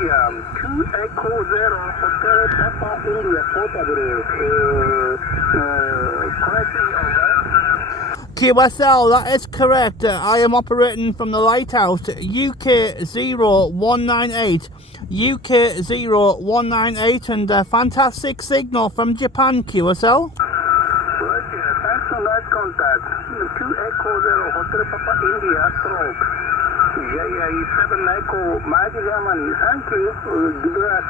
Yeah, 2 Echo Zero Hotel Papa India Portable. Correctly over. QSL, that is correct. I am operating from the lighthouse UK0198. UK0198, and fantastic signal from Japan, QSL. Roger, thanks for that contact. 2 Echo Zero Hotel Papa India Stroke. Yeah, 7 Echo, Mike Germany. Thank you. Good luck.